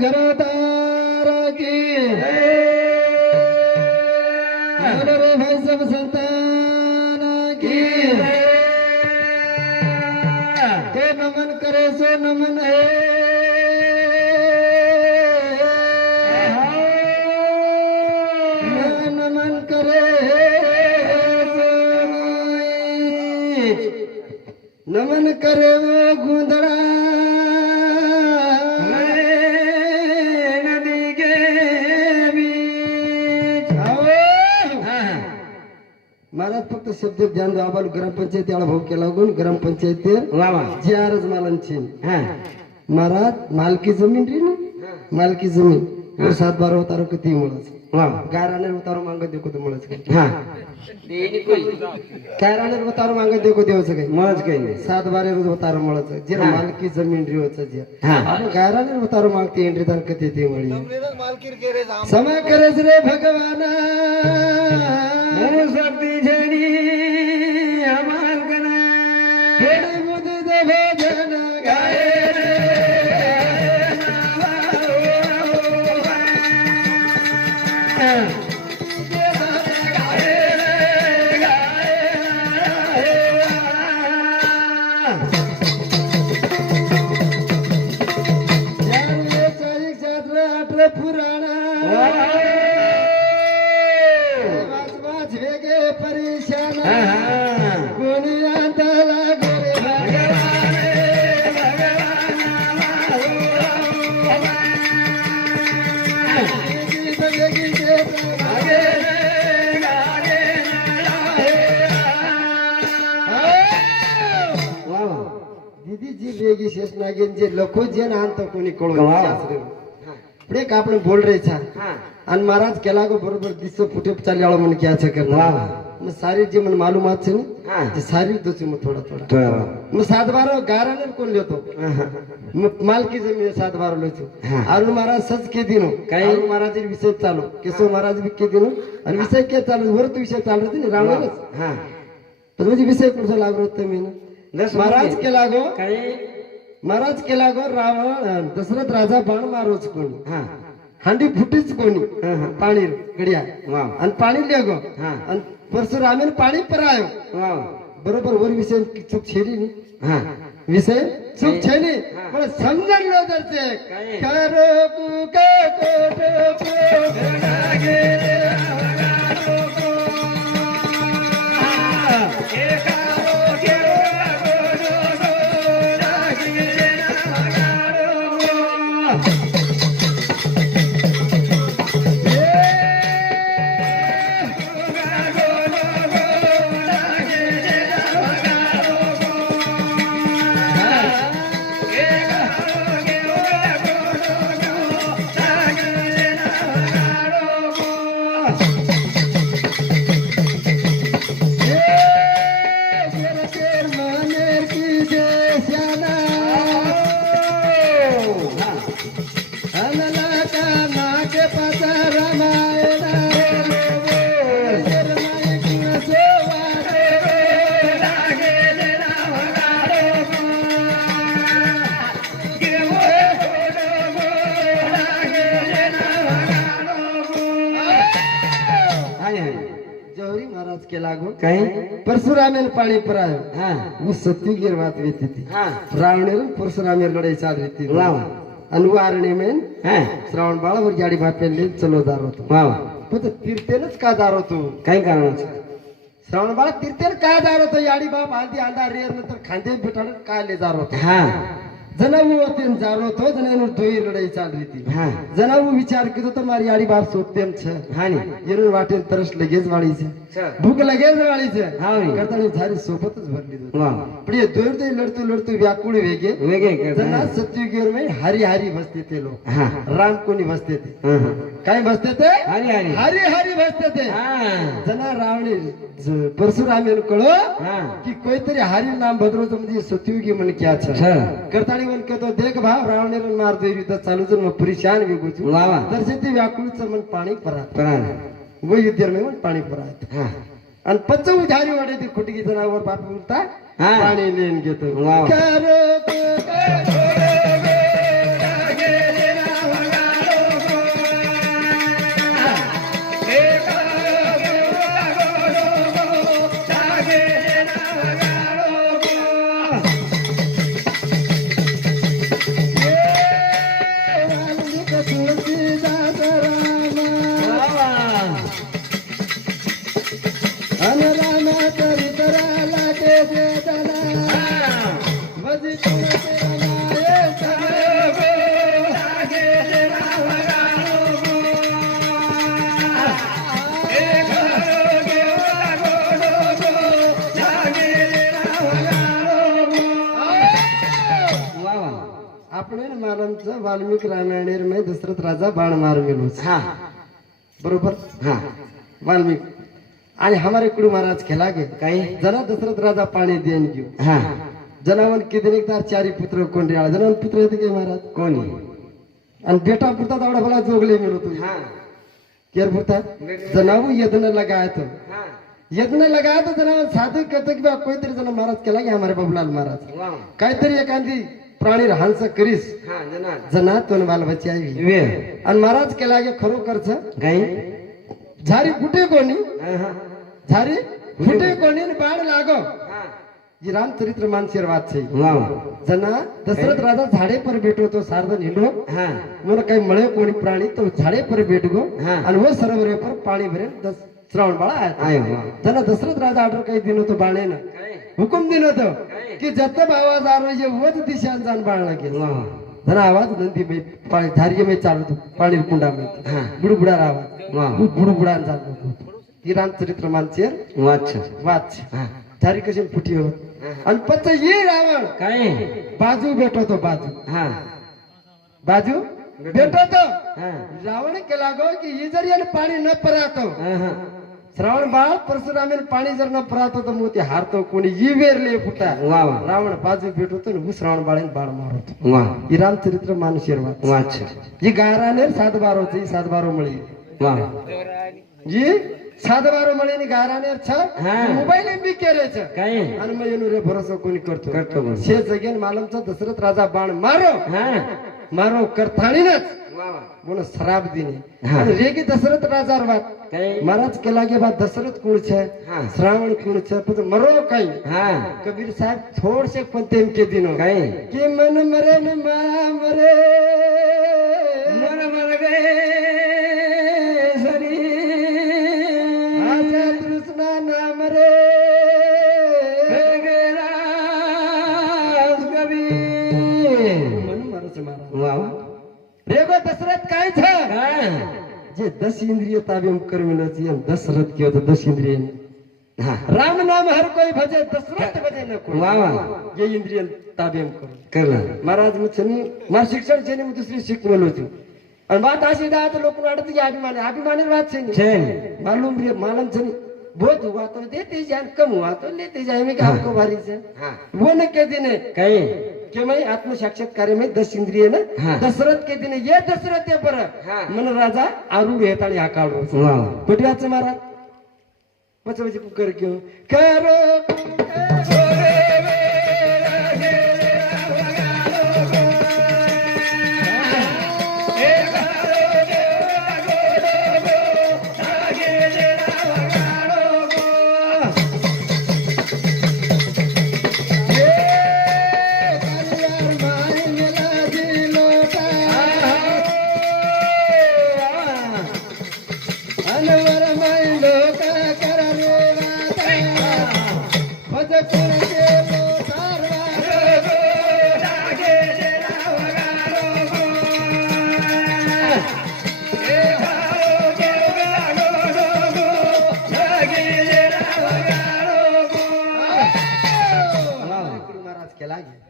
घरदार की रे भाई सब संतान की हे नमन करे सो नमन है नमन करे नमन करे ध्यान द्या आम्हाला ग्रामपंचायती आळा भाऊ केला ग्रामपंचायती वा वा. जी आरच मालांची. हा. महाराज मालकी जमीन रे ना? मालकी जमीन. सात बारा उतारो किती मुळच? वा. गाराने उतारो मागत देखो तर मुळच काय हा. गाराने उतारो मागत देखो देवचं काय मज काही नाही. सात बारे रोज उतारो मुळच. जे. मालकी जमीन रे होच जे. हा. आपण गाराने उतारो मागते एंट्री दान कधी ते मळी? समा करेस रे भगवाना. जग जनी જે લખો છે ને આંત કોની કળો આપણે એક આપણે બોલ રહી છે અને મહારાજ કેલાગો બરોબર દિસો ફૂટે ચાલી મને કહે છે કે ના સારી જે મને માલુમાત છે ને સારી તો છે હું થોડા થોડા હું સાતવારો ગારા ને કોણ લેતો માલકી જમીન સાતવારો લે છું આરુ મહારાજ સજ કે દીનો કઈ મહારાજ વિષય ચાલુ કેશવ મહારાજ બી કે દીનો અને વિષય કે ચાલુ વર્ત વિષય ચાલુ હતી ને રામ હા પછી વિષય પૂછો લાગરો તમે મહારાજ કે લાગો કઈ महाराज केला गो रावण दशरथ राजा बाण मारोच कोणी. हा. हांडी फुटीच कोणी. पाणी गड्या. वा. आणि पाणी ले गो. हा. आणि परशुरामेन पाणी परायो. बरोबर वर विषय चूक छेली नी. हा. विषय चूक छेली. पण समजण लो तर ते काही? करो कोट हा ती हा रावणेर परशुरामेर लढाई चालू होती वाव आणि वारणे मेन हा श्रावण बाळावर गाडी बापेले चलो दार होतो वाव पण ते तीर्थेनच का दार होतो काही कारण श्रावण बाळा तीर्थेन का दार होतो याडी बाप आधी अंडा रेर नंतर खांदे बिटाड का ले दार होतो हा जनावू होते न जारो होतो जनावर दोई लढाई चालू होती हा जनावू विचार केतो तर मारी याडी बाप सोतेम छ हा नी येरून वाटेल लगेच वाळीचे भूक लगेच वाळीचे हा नी. करताना झाली सोबतच भरली पण हे दोर ते लढतो लढतो व्याकुळ वेगे. जना करता सत्युगीर में हरी हरी बसते ते लोक. हा. राम कोणी बसते ते. काय बसते ते? हरी हरी. हरी हरी बसते ते. हा. जना रावणे परशुराम कळो हा. की कोणतरी हरी नाम भद्रोचं म्हणजे सत्युगी म्हण क्या करताळी म्हण कहतो देख भाव रावणे मार दो युद्ध चालू जर मग परेशान वे गुजू वा वा. तर ते व्याकुळचं मन पाणी परात. वैद्यमेव पाणी पुरात आणि पच उधारी वाटे ती खुटकी जनावर पाठ पुरता पाणी लेन घेतो Yeah. ना मालमचं वाल्मिक रामायणेरमध्ये दशरथ राजा बाण मार गेलो हा. बरोबर? हा. वाल्मिक. आणि हमारे कुडू महाराज खेला गे. काही जना दशरथ राजा पाणी देन घेऊ. हा. जनावन किती एकदार चारी पुत्र कोण रे जनावन पुत्र येते की महाराज? कोणी? आणि बेटा पुरता तेवढा भला जोगले मिळो हा. केर पुरता? जनावू यज्ञ लगाया तो हा. यज्ञ लगाया तो जनावर साधू कहतो की बा कोणतरी जण महाराज केला की हमारे बाबूलाल महाराज. काहीतरी एखादी प्राणी रहानसा करीस. जना तोन बाल बच्ची आई. आणि महाराज केला गे खरो खर्च. काही झारी कुठे कोणी? झारी कुठे कोणी? बाळ लागो. जी रामचरित्र मानसी वाद छे. जना दशरथ राजा झाडे पर भेटो तो सारदन हिंडो मला काही मळे कोणी प्राणी तो झाडे पर भेटगो. आणि वो सरोवर पर पाणी भरेल श्रावण बाळा आयो जना दशरथ राजा आर्डर काही दिनो तो बाळेनं हुकुम दिलं होत की जत म्हणजे आवाज आरोजे वत दिशान जाण बाळला गेला धरा आवाज नंदी मी पाणी धारगे मी चालतो पाणी कुंडा मी बुडबुडा आवाज बुडबुडा चालतो ही रामचरित्र मानचे. वाच. वाच. धारी कशी फुटी हो. आणि पत्त ये रावण. काय? बाजू भेटवतो बाजू. हा. बाजू भेटवतो. रावण केला गो की ही जरी पाणी न परतो. श्रावण बाळ परशुरामीन पाणी जर न पुरात होतं मग ते हारतो कोणी ई वेरले फुटा वा वा रावण बाजू भेटवतो ना श्रावण बाळेन बाळ मारतो वा ही रामचरित्र चरित्र वाच जी गाराने सात बारो ही सात बारो मळे वा जी सात बारो मळे गायराने छ मोबाईल बी केलेच काय आणि मग येणू रे भरोसा कोणी करतो करतो शेच गेन मालमचा दशरथ राजा बाण मारो मारो करथाणीनच म्हणून शराब दिने. रेगी दशरथ राजार बात महाराज केला गे बात दशरथ कुण छे श्रावण कुण छे मरो काही. कबीर साहेब थोडसे पण तेमके दिनो. काय? की मन मरे न मरे. मन मर. गे सरी कृष्णा नाम रे मन દશરથ કાંઈ છે हा જે દસ ઇન્દ્રિય તાબેમ કરવેલો છે એમ દશરથ કયો તો દસ ઇન્દ્રિય हा રામ નામ હર કોઈ ભજે દશરથ ભજે ન કોઈ वा वा એ ઇન્દ્રિય તાબેમ કરો करला મહારાજ હું છે ને મારું શિક્ષણ છે ને હું દુસરી શીખવેલો છું અને વાત આશી દા તો લોકો અડતી જાય અભિમાની અભિમાની વાત છે ને छेन मालूम रे मालूम છે ને बहुत हुआ तो देते जाए कम हुआ तो लेते जाए मैं आपको भारी से हा वो न कह देने काही कि मैं आत्म साक्षात्कार में दस इंद्रिय न हाँ. दशरथ के दिन ये दशरथ है पर हाँ. मन राजा हेताळी हा काढ. वा. पटवाचं महाराज पच पच कर क्यों करो.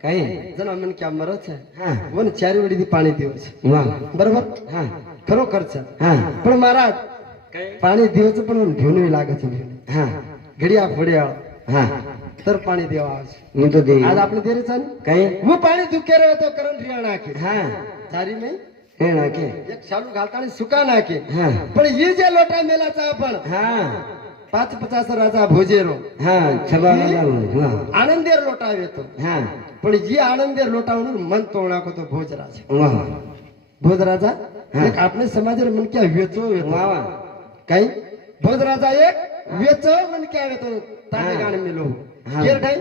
કઈ? જનો મને ક્યાં મરો છે. મને ચારી વડી પાણી દેવું છે. બરોબર? હા. ખરો ખર્ચ. હા. પણ મહારાજ पाणी देवाचं पण घेऊन लागत हा. घडी फोड्या. हा. तर पाणी देवा आज. मी तो दे. आज आपलं देरे चाल? काय? मग पाणी तू दुखे राहतो करून रिया नाके. हा. सारी नाही? नाके. एक शालू घालता आणि सुका नाके. पण ही जे लोटा मेलाचा आपण हा. पाच पचास राजा भोजेरो. हा छबा आनंदेर लोटा येतो. पण जी आनंदेर लोटा म्हणून मन तोळणाको तो भोजराजा. भोजराजा एक आपले समाजाला मन क्या वेचो वेचो મન ક્યાં વેચો વેચો वा वा કઈ ભોજ રાજા એક વેચો મન ક્યાં વેચો તારે હા. ગાણે મેલો હા. કેર કઈ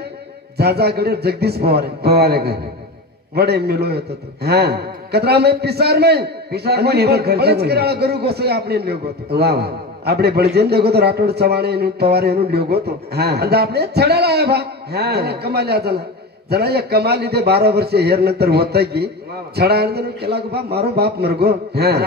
જાજા ગડે જગદીશ પવારે पवाले का વડે મેલો હતો તો हा કતરા મેં પિસાર મેં પિસાર અને માં એ બળ- ખર્ચો બળદ કોઈ. કરાળા ગરુ ગોસાઈ આપણે લેગો તો वा वा આપણે બળજેન લેગો તો રાઠોડ ચવાણે એનું પવારે એનું લેગો તો હા. અને આપણે છડાલા આવ્યા હા. અને કમાલ્યા જણા જણા એ કમા લીધે બાર વર્ષે હેર નંતર હોતા ગઈ છડા અંદર કેટલાક બા મારો બાપ મરગો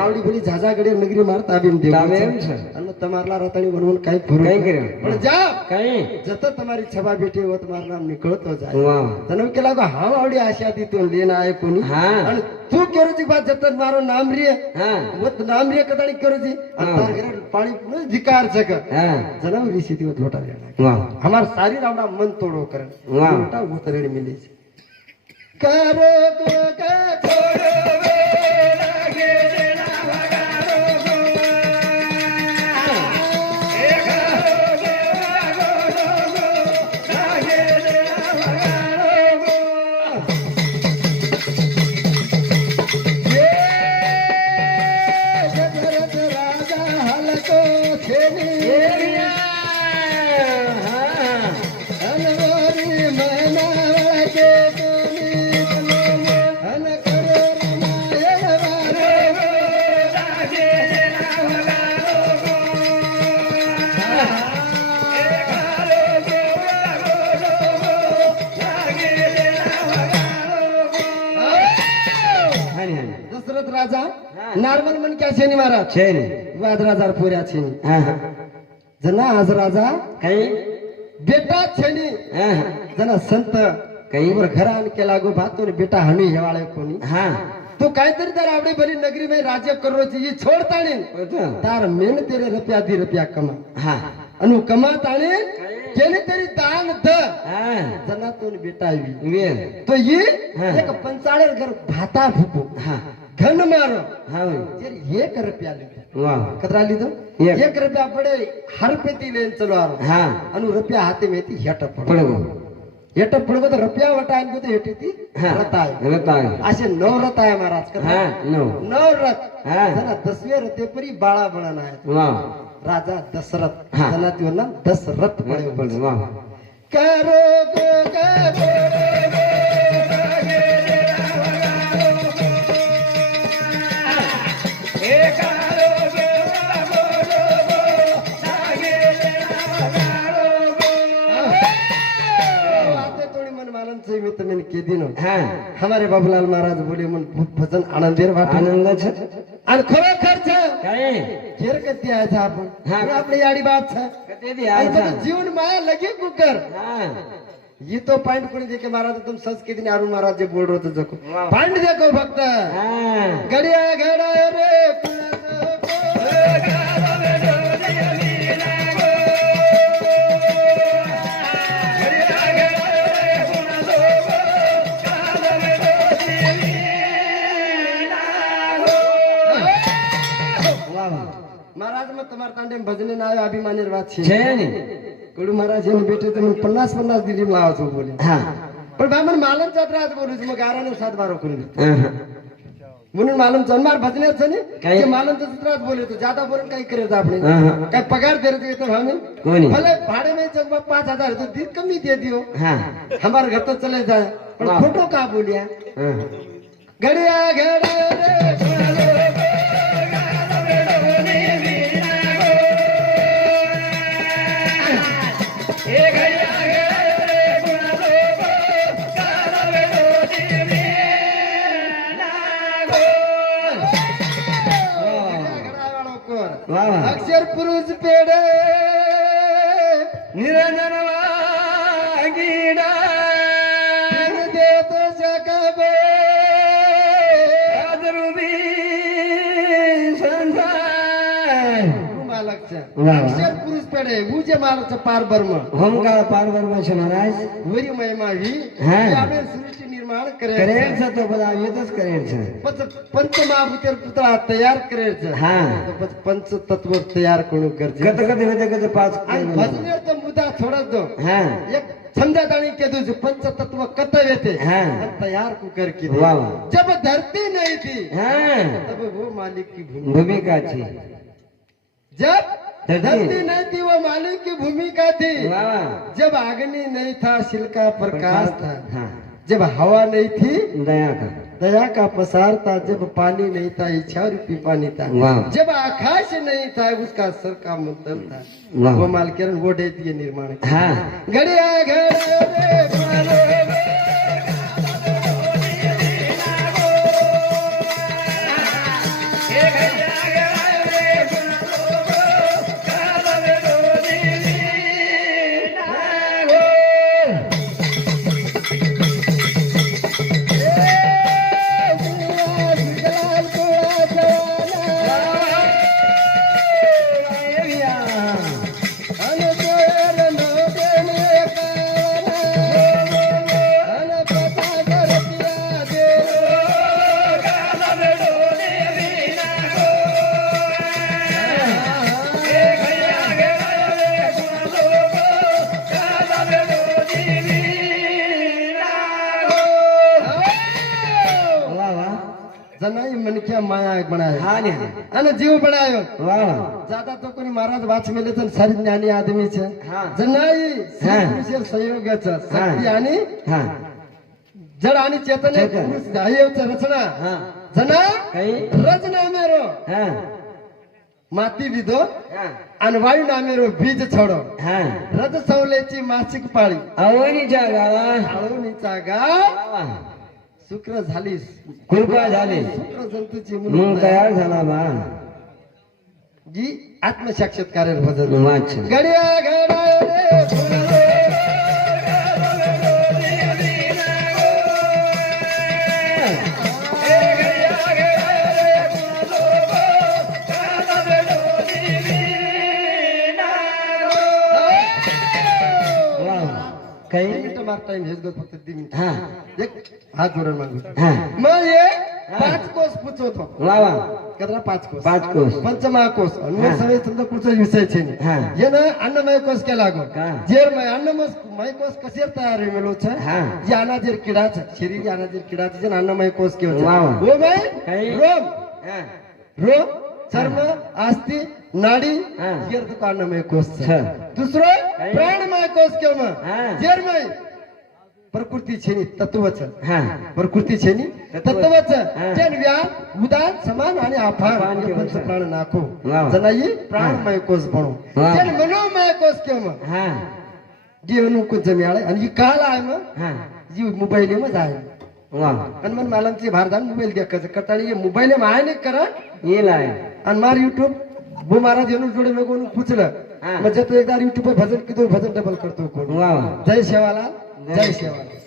આવડી ભલી જાજા ગડી નગરી માર તાબીમ દેવ તાબે એમ છે. અને તમારલા રતાણી વનવન કઈ ભરો કઈ કર્યો પણ જા. કઈ જતો તમારી છબા બેટી હોત માર નામ નીકળતો જાય. વાહ. તને કેટલાક હાવ આવડી આશા દી તું લેના આય કોની. અને તું કેરો જી બા જતો મારો નામ રે. હા. મત નામ રે કદાણી કેરો જી. અને તાર ઘરે પાણી વિકાર છે કે. જનાવ રીસીતી અમાર સારી રામડા મન તોડો કરે. મિલી છે. Cabo, cabo, cabo. নি মারা சரி রাজার পরে আছে ஆஹா, जना आज राजा काही? बेटा छेनी आहा, जना संत काही? वर घरान केला गो भातो ने बेटा हमी हेवाळे कोणी. हा. तू काहीतरी तर आवडी बरी नगरी में राज्य करोची ही छोडता नाही तार मेन तेरे रुपया दी रुपया कमा. हा. अनु कमा ताणे केले तरी दान द. हा. जना तो बेटा येवी. वेल तो ये एक पंचाळे घर भाता फुको. हा. घन मारो। एक रुपया कतरा लीधो एक. रुपया पड़े हर पेती लेन चलो आरो. हाँ. अनु रुपया हाथे में हेट पड़ो. हेट पड़ो तो रुपया वटा आणि तो हेटी ती रता है रता नौ रत महाराज का हाँ नौ नौ रत हाँ. जना दसवें रते पर ही बाड़ा बनाना राजा दशरथ. हाँ. जना त्यो ना दशरथ बड़े बड़े करो गो गो के हमारे बाबूलाल महाराज बोले मन भजन आनंदेर वाट आनंद छ। आणि खरो खर्च काय? आया था आपण। हां। याडी बात छ। कते दी था जीवन माया लगे कुकर। हां। ये तो पॉइंट कोणी देखे महाराज तुम सच के दिन अरुण महाराज जे बोल रहे थे जको पॉइंट देखो भक्त हां। गड़िया घड़ा रे महाराज मग तुम्हाला तांडे भजने नाव अभिमानी વાત છે છે ને कडू महाराज यांनी भेटे तर मग पन्नास पन्नास दिली लावायचो बोले હા पण बा मला मालम चटराज बोलू मग गाराने सात बारा करून देतो. હા, હા. म्हणून मालम चनमार भजनेच नाही काय? ते मालम त्रास बोलतो जादा बोलून काही करायचं आपण हा, हा. काय पगार देत येतो आम्ही कोणी भले भाडे में जब पाच हजार तो दिन कमी दे दियो હા हमारे घर तो चले जाए पर वाह. फोटो का बोलिया હા घड़िया अक्षर पुरुष पेड निरंजनवागीडा देत शकबे राजरुबी संसार अक्षर पुरुष पेड उजे मारचं पार बर्म होमकाळ पार बर्म महाराज वरी महिमा ही करेल. तो बघा येतच करेल पंच महाभूतेर पुतळा तयार करेल हा. पंच तत्व तयार करून गरजे पाच मुद्दा थोडाच दो हा. एक समजा आणि के पंच तत्व कत येते. तयार कुकर की जब धरती नाही थी तब वो मालिक की भूमिका. थी जब धरती नहीं. थी वो मालिक की भूमिका थी. जब अग्नि नहीं था सिल का प्रकाश था. जब हवा नहीं थी दया का। दया का पसार था जब पानी नहीं था इच्छा रूपी पानी था। जब आकाश नहीं था उसका सर का मंत्र था। वो मालकिरण वो डे दिए निर्माण घड़िया घड़े માયા બનાવ્યો હા ને અને જીવ બનાવ્યો વાહ વાહ જાતા તો કોઈ મહારાજ વાચ મેલે છે ને સારી જ્ઞાની આદમી છે હા. જનાઈ હા. પુરુષે સંયોગ છે શક્તિ આની હા જડ આની ચેતન ચેતન. પુરુષ ધાય છે રચના હા જના કઈ રચના મેરો હા માતી લીધો હા અને વાયુ નામેરો બીજ છોડો હા રજ સૌલેચી માસિક પાળી આવવાની જાગાવા આળો નીચા शुक्र झालीस. कृपा झाली. शुक्र जल म्हणून तयार झाला बा. जी आत्मसाक्षात्कार भजन वाच घड्या मार टाइम हेच गो फक्त तीन मिनिट. हा. एक हात जोडून मागू मग हे पाच कोस पुचवत. होतो वा. कदरा पाच कोस? पाच कोस. पंचमा कोस आणि सगळे समजा पुढचं विषयचे हे. ना अन्नमय कोस केला लागो जेर मय अन्नमस मय कोस कसे तयार आहे मेलो छ जे अनाजेर किडाच. शरीर अनाजेर किडाच जे अन्नमय कोस के होत. ओ मय रोम. रोम चर्म आस्ती नाडी येर दुकान में कोस दुसरो प्राण में कोस के जेर मय प्रकृती छेनी तत्वच. प्रकृती छेनी तत्वच. जन व्यान समान आणि आभार प्राण नाको जनाई प्राणमय कोष बनू मनो मनोमय कोष के मग कुछ आणि काल आहे मग जी मोबाईल मग आहे. आणि मग मला भारतान मोबाईल द्या करता मोबाईल आहे नाही करा येईल आहे. आणि मार युट्यूब भू महाराज येऊन जोडे मग पुचलं. मग तो एकदा युट्यूब भजन किती भजन डबल करतो जय शेवालाल. જય સેવા